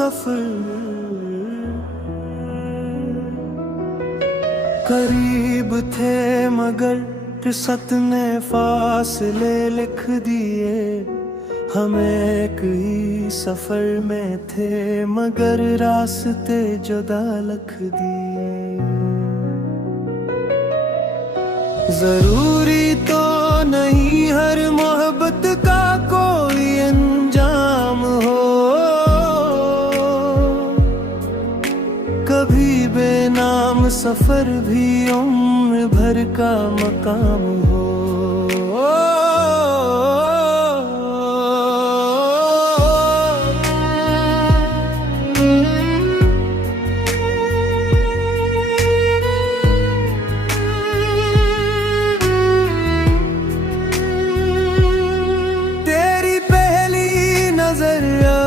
सफर, करीब थे मगर किस्मत ने फासले लिख दिए। हम एक ही सफर में थे मगर रास्ते जुदा लिख दिए। जरूरी तो नहीं हर मोहब्बत का कोई अंजाम हो, कभी बेनाम सफर भी उम्र भर का मकाम हो।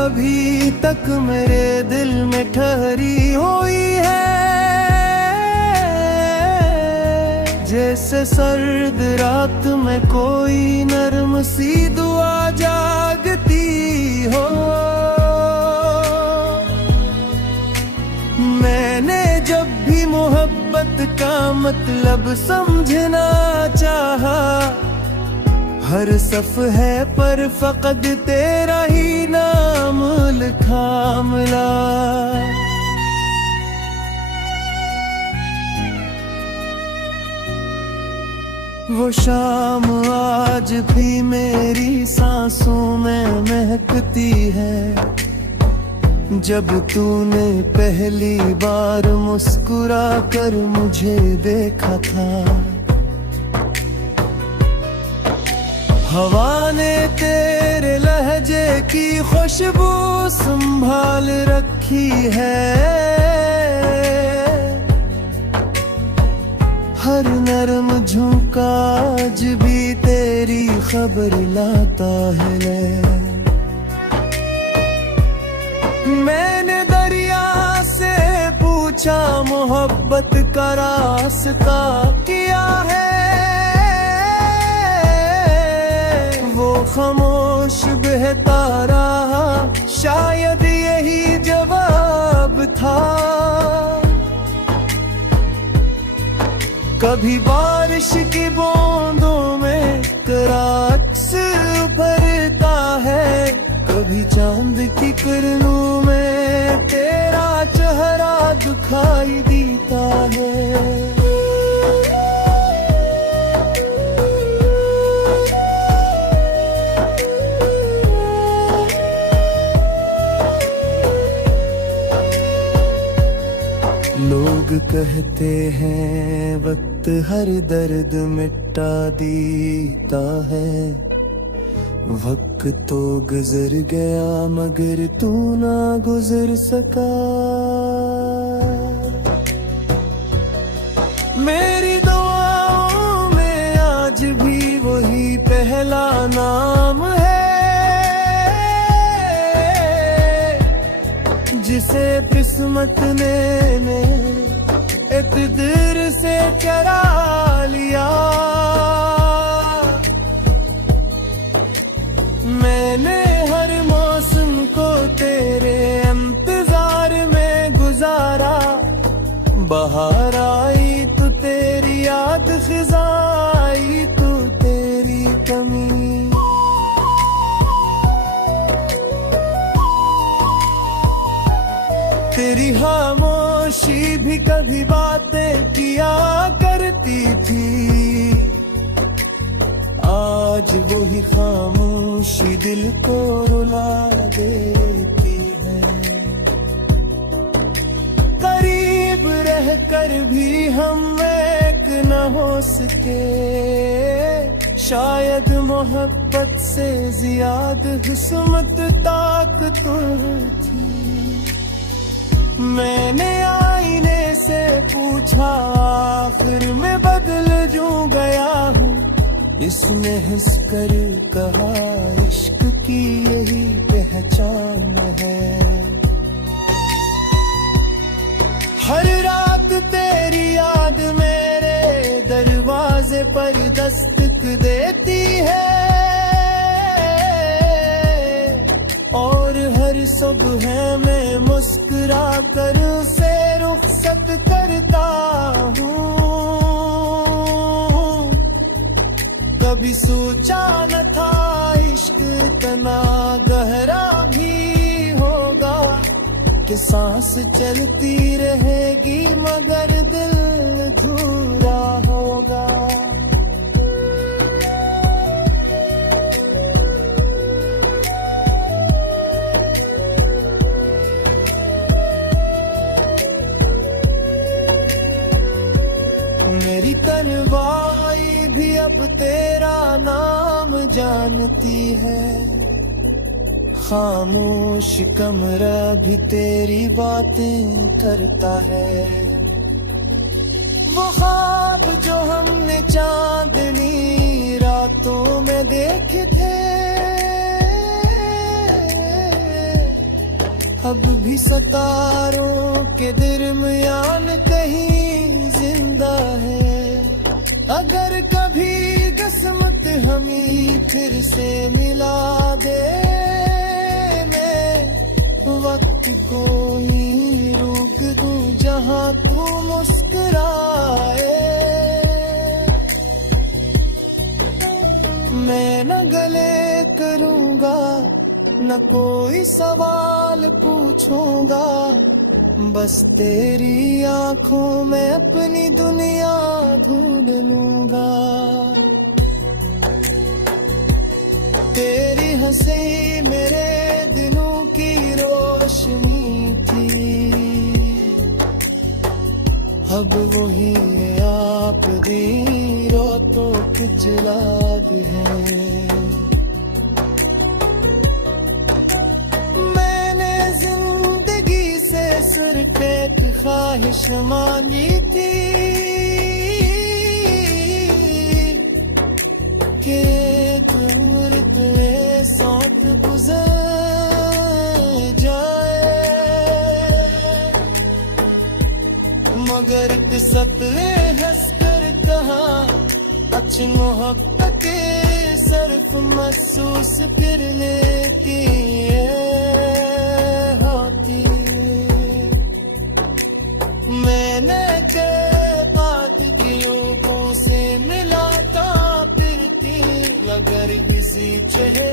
अभी तक मेरे दिल में ठहरी हुई है, जैसे सर्द रात में कोई नरम सी दुआ जागती हो। मैंने जब भी मोहब्बत का मतलब समझना चाहा, हर सफ है पर फकत तेरा ही नाम लिखा मिला। वो शाम आज भी मेरी सांसों में महकती है, जब तूने पहली बार मुस्कुरा कर मुझे देखा था। हवा ने तेरे लहजे की खुशबू संभाल रखी है, हर नरम झोंका आज भी तेरी खबर लाता है। मैंने दरिया से पूछा मोहब्बत का रास्ता किया है, खामोश बहता रहा, शायद यही जवाब था। कभी बारिश की बूंदों में रक्स भरता है, कभी चांद की किरणों में तेरा चेहरा दिखाई देता है। लोग कहते हैं वक्त हर दर्द मिटा देता है, वक्त तो गुजर गया मगर तू ना गुजर सका। मेरी दुआओं में आज भी वही पहला नाम है, जिसे किस्मत ने एक दिल से चरा लिया। मैंने हर मौसम को तेरे इंतजार में गुजारा, बाहर आई तो तेरी याद, खिज़ाई तो तेरी कमी। तेरी खामोशी भी कभी बातें किया करती थी, आज वही खामोशी दिल को रुला देती है। करीब रहकर भी हम एक न हो सके, शायद मोहब्बत से ज्यादा किस्मत ताकतवर थी। मैंने आईने से पूछा आखिर में बदल क्यों गया हूँ, इसने हंस कर कहा इश्क की यही पहचान है। हर रात तेरी याद मेरे दरवाजे पर दस्तक देती है, और हर सुबह में मुस्कुरा कर उसे रुखसत करता हूँ। कभी सोचा न था इश्क इतना गहरा भी होगा, कि सांस चलती रहेगी मगर दिल अधूरा होगा। मेरी तन्हाई भी अब तेरा नाम जानती है, खामोश कमरा भी तेरी बातें करता है। वो ख्वाब जो हमने चांदनी रातों में देखे थे, अब भी सितारों के दरमियान कहीं जिंदा है। अगर कभी किस्मत हमें फिर से मिला दे, वक्त को ही रोक दूं जहां तू मुस्कुराए। मैं न गले करूंगा न कोई सवाल पूछूंगा, बस तेरी आंखों में अपनी दुनिया ढूंढ लूंगा। तेरी हंसी मेरे दिलों की रोशनी थी, अब वही आप दी रातों की चिराग है। मैंने जिंदगी से सिर्फ एक ख्वाहिश मांगी थी, कि उम्र तेरे साथ गुजर जाए, मगर किस्मत ने हंस कर कहा अच्छ मोहब्बत सिर्फ महसूस करने की होती। मैंने के बादगियों से मिला था फिर, अगर किसी चेहरे